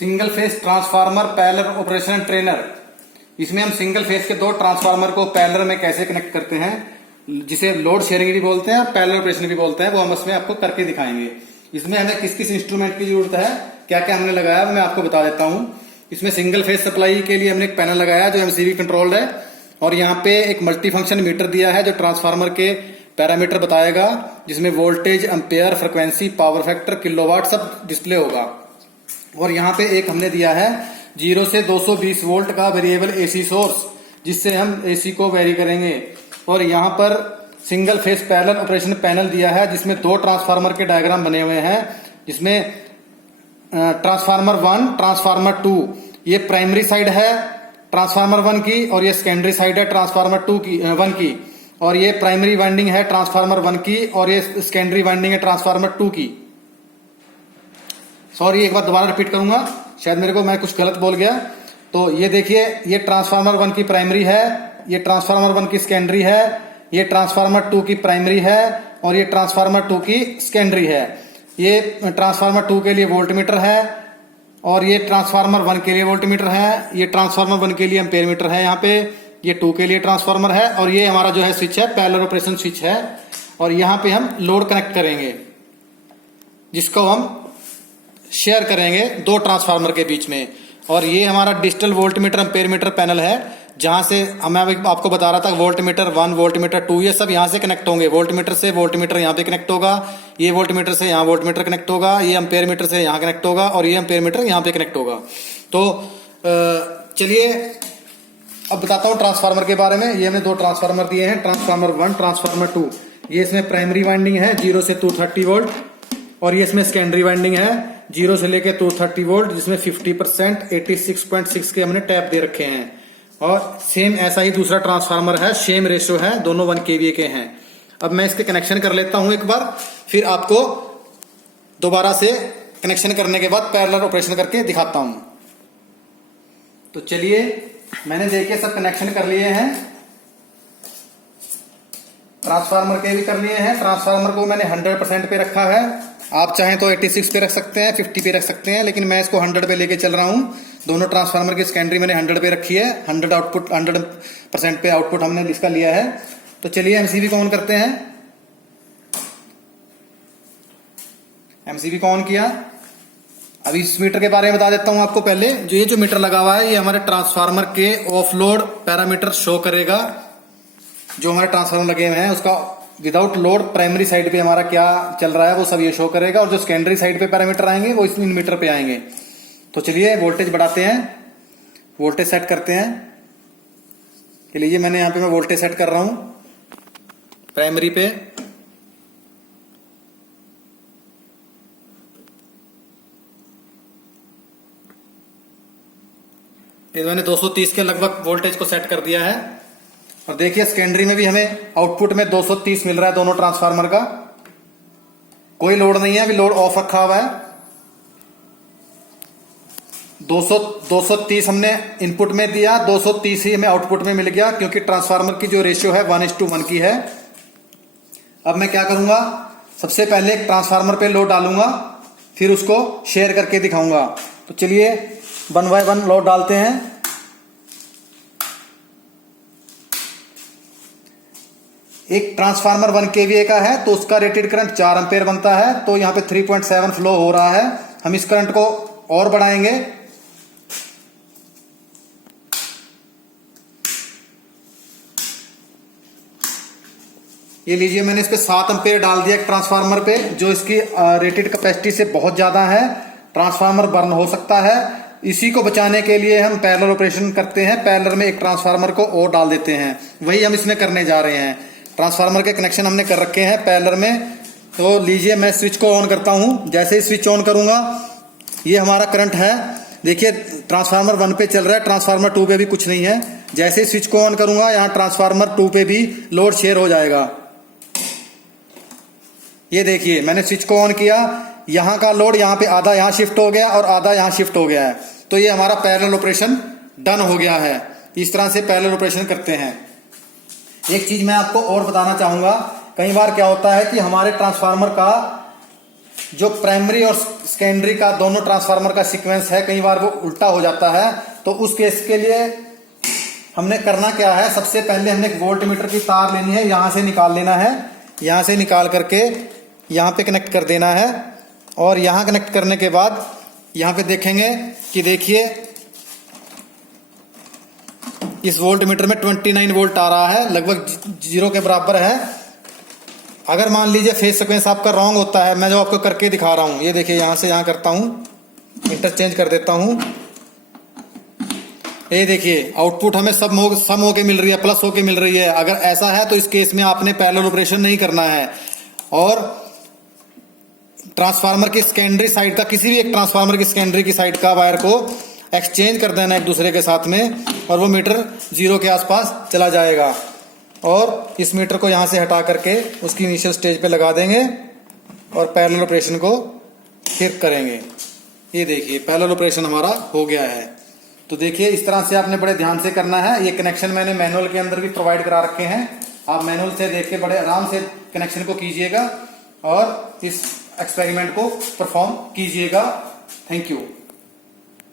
Single phase transformer parallel operation trainer. इसमें हम single phase के दो ट्रांसफार्मर को पैरेलल में कैसे कनेक्ट करते हैं, जिसे लोड शेयरिंग भी बोलते हैं और पैरेलल ऑपरेशन भी बोलते हैं, वो हम उसमें आपको करके दिखाएंगे। इसमें हमें किस किस इंस्ट्रूमेंट की जरूरत है, क्या क्या हमने लगाया, मैं आपको बता देता हूं। इसमें सिंगल फेस सप्लाई के लिए हमने एक पैनल लगाया जो एमसीबी कंट्रोल्ड है, और यहाँ पे एक मल्टी फंक्शन मीटर दिया है जो ट्रांसफार्मर के पैरामीटर बताएगा, जिसमें voltage, ampere, frequency, power factor, kilowatt सब डिस्प्ले होगा। और यहाँ पे एक हमने दिया है 0 से 220 वोल्ट का वेरिएबल एसी सोर्स, जिससे हम एसी को वेरी करेंगे। और यहाँ पर single phase parallel operation panel दिया है जिसमें दो ट्रांसफार्मर के डायग्राम बने हुए हैं, जिसमें ट्रांसफार्मर 1, ट्रांसफार्मर 2, ये प्राइमरी साइड है ट्रांसफार्मर 1 की, और ये सेकेंडरी साइड है ट्रांसफार्मर 1 की, और ये प्राइमरी वाइंडिंग है ट्रांसफार्मर 1 की, और ये सेकेंडरी वाइंडिंग है ट्रांसफार्मर 2 की। सॉरी, एक बार दोबारा रिपीट करूंगा, शायद मैं कुछ गलत बोल गया। तो ये देखिए, ये ट्रांसफार्मर 1 की प्राइमरी है, ये ट्रांसफार्मर 1 की सेकेंडरी है, ये ट्रांसफार्मर 2 की प्राइमरी है, और ये ट्रांसफार्मर 2 की सेकेंडरी है। ये ट्रांसफार्मर 2 के लिए वोल्ट मीटर है, और ये ट्रांसफार्मर 1 के लिए वोल्ट मीटर है, ये ट्रांसफार्मर 1 के लिए एम्पेयर मीटर है, यहाँ पे ये 2 के लिए ट्रांसफार्मर है, और ये हमारा जो है स्विच है पैरेलल ऑपरेशन स्विच है। और यहाँ पे हम लोड कनेक्ट करेंगे, जिसको हम शेयर करेंगे दो ट्रांसफार्मर के बीच में। और ये हमारा digital volt meter ampere metre panel है, जहां से मैं आपको बता रहा था वोल्ट मीटर 1, वोल्ट मीटर 2, ये सब यहां से कनेक्ट होंगे। वोल्ट मीटर से वोल्ट मीटर यहाँ पे कनेक्ट होगा, ये वोल्ट मीटर से यहाँ वोल्ट मीटर कनेक्ट होगा, ये एम्पेयर मीटर से यहाँ कनेक्ट होगा, और ये एम्पेयर मीटर यहाँ पे कनेक्ट होगा। तो चलिए अब बताता हूँ ट्रांसफार्मर के बारे में। ये हमें दो ट्रांसफार्मर दिए हैं, ट्रांसफार्मर 1, ट्रांसफार्मर 2। ये इसमें प्राइमरी वाइंडिंग है 0 से 230 वोल्ट, और ये इसमें सेकेंडरी वाइंडिंग है 0 से लेके 230 वोल्ट, जिसमें 50% 86.6 के हमने टैप दे रखे हैं। और सेम ऐसा ही दूसरा ट्रांसफार्मर है, सेम रेशियो है, दोनों 1 kVA के हैं। अब मैं इसके कनेक्शन कर लेता हूं एक बार, फिर आपको दोबारा से कनेक्शन करने के बाद पैरेलल ऑपरेशन करके दिखाता हूं। तो चलिए, मैंने देखिए सब कनेक्शन कर लिए हैं, ट्रांसफार्मर के भी कर लिए हैं। ट्रांसफार्मर को मैंने 100% पे रखा है, आप चाहें तो 86 पे रख सकते हैं, 50 पे रख सकते हैं, लेकिन मैं इसको 100 पे लेके चल रहा हूं। दोनों ट्रांसफार्मर की सेकेंडरी मैंने 100 पे रखी है, 100% पे आउटपुट हमने इसका लिया है। तो चलिए एमसीबी को ऑन करते हैं। एमसीबी को ऑन किया। अभी इस मीटर के बारे में बता देता हूं आपको पहले। जो मीटर लगा हुआ है, ये हमारे ट्रांसफार्मर के ऑफलोड पैरामीटर शो करेगा। जो हमारे ट्रांसफार्मर लगे हुए हैं उसका विदाउट लोड प्राइमरी साइड पे हमारा क्या चल रहा है वो सब ये शो करेगा, और जो सेकेंडरी साइड पे पैरामीटर आएंगे वो इस मीटर पे आएंगे। तो चलिए वोल्टेज बढ़ाते हैं, वोल्टेज सेट करते हैं। के लिए मैंने यहाँ पे मैं वोल्टेज सेट कर रहा हूं प्राइमरी पे। ये मैंने 230 के लगभग वोल्टेज को सेट कर दिया है। और देखिए सेकेंडरी में भी हमें आउटपुट में 230 मिल रहा है दोनों ट्रांसफार्मर का। कोई लोड नहीं है, अभी लोड ऑफ रखा हुआ है। 230 हमने इनपुट में दिया, 230 ही हमें आउटपुट में मिल गया, क्योंकि ट्रांसफार्मर की जो रेशियो है 1:1 की है। अब मैं क्या करूंगा, सबसे पहले एक ट्रांसफार्मर पे लोड डालूंगा, फिर उसको शेयर करके दिखाऊंगा। तो चलिए 1 बाय 1 लोड डालते हैं। एक ट्रांसफार्मर 1 kVA का है, तो उसका रेटेड करंट 4 एम्पेयर बनता है, तो यहाँ पे 3.7 फ्लो हो रहा है। हम इस करंट को और बढ़ाएंगे। ये लीजिए, मैंने इस पे 7 एम्पेयर डाल दिया ट्रांसफार्मर पे, जो इसकी रेटेड कैपेसिटी से बहुत ज्यादा है। ट्रांसफार्मर बर्न हो सकता है। इसी को बचाने के लिए हम पैरेलल ऑपरेशन करते हैं, पैरेलल में एक ट्रांसफार्मर को और डाल देते हैं। वही हम इसमें करने जा रहे हैं। ट्रांसफार्मर के कनेक्शन हमने कर रखे हैं पैरेलल में। तो लीजिए, मैं स्विच को ऑन करता हूं। जैसे ही स्विच ऑन करूंगा, ये हमारा करंट है, देखिए ट्रांसफार्मर 1 पे चल रहा है, ट्रांसफार्मर 2 पे भी कुछ नहीं है। जैसे ही स्विच को ऑन करूंगा, यहाँ ट्रांसफार्मर 2 पे भी लोड शेयर हो जाएगा। ये देखिए, मैंने स्विच को ऑन किया, यहां का लोड यहाँ पे आधा यहाँ शिफ्ट हो गया और आधा यहाँ शिफ्ट हो गया है। तो ये हमारा पैरेलल ऑपरेशन डन हो गया है। इस तरह से पैरेलल ऑपरेशन करते हैं। एक चीज मैं आपको और बताना चाहूंगा, कई बार क्या होता है कि हमारे ट्रांसफार्मर का जो प्राइमरी और सेकेंडरी का दोनों ट्रांसफार्मर का सीक्वेंस है कई बार वो उल्टा हो जाता है। तो उस केस के लिए हमने करना क्या है, सबसे पहले हमने एक वोल्ट मीटर की तार लेनी है, यहां से निकाल लेना है, यहां से निकाल करके यहां पे कनेक्ट कर देना है। और यहां कनेक्ट करने के बाद यहां पे देखेंगे कि देखिए इस वोल्ट मीटर में 29 वोल्ट आ रहा है, लगभग 0 के बराबर है। अगर मान लीजिए फेज सीक्वेंस आपका रॉन्ग होता है, मैं जो आपको करके दिखा रहा हूं, ये देखिए यहां से यहां करता हूं, इंटरचेंज कर देता हूं, ये देखिए आउटपुट हमें सब सम होके मिल रही है, प्लस होके मिल रही है। अगर ऐसा है तो इस केस में आपने पैरेलल ऑपरेशन नहीं करना है और ट्रांसफार्मर की सेकेंडरी साइड का, किसी भी एक ट्रांसफार्मर की सेकेंडरी की साइड का वायर को एक्सचेंज कर देना एक दूसरे के साथ में, और वो मीटर 0 के आसपास चला जाएगा। और इस मीटर को यहां से हटा करके उसकी इनिशियल स्टेज पे लगा देंगे और पैरेलल ऑपरेशन को फिर करेंगे। ये देखिए पैरेलल ऑपरेशन हमारा हो गया है। तो देखिए इस तरह से आपने बड़े ध्यान से करना है। ये कनेक्शन मैंने मैनुअल के अंदर भी प्रोवाइड करा रखे हैं, आप मैनुअल से देख के बड़े आराम से कनेक्शन को कीजिएगा और इस एक्सपेरिमेंट को परफॉर्म कीजिएगा। Thank you.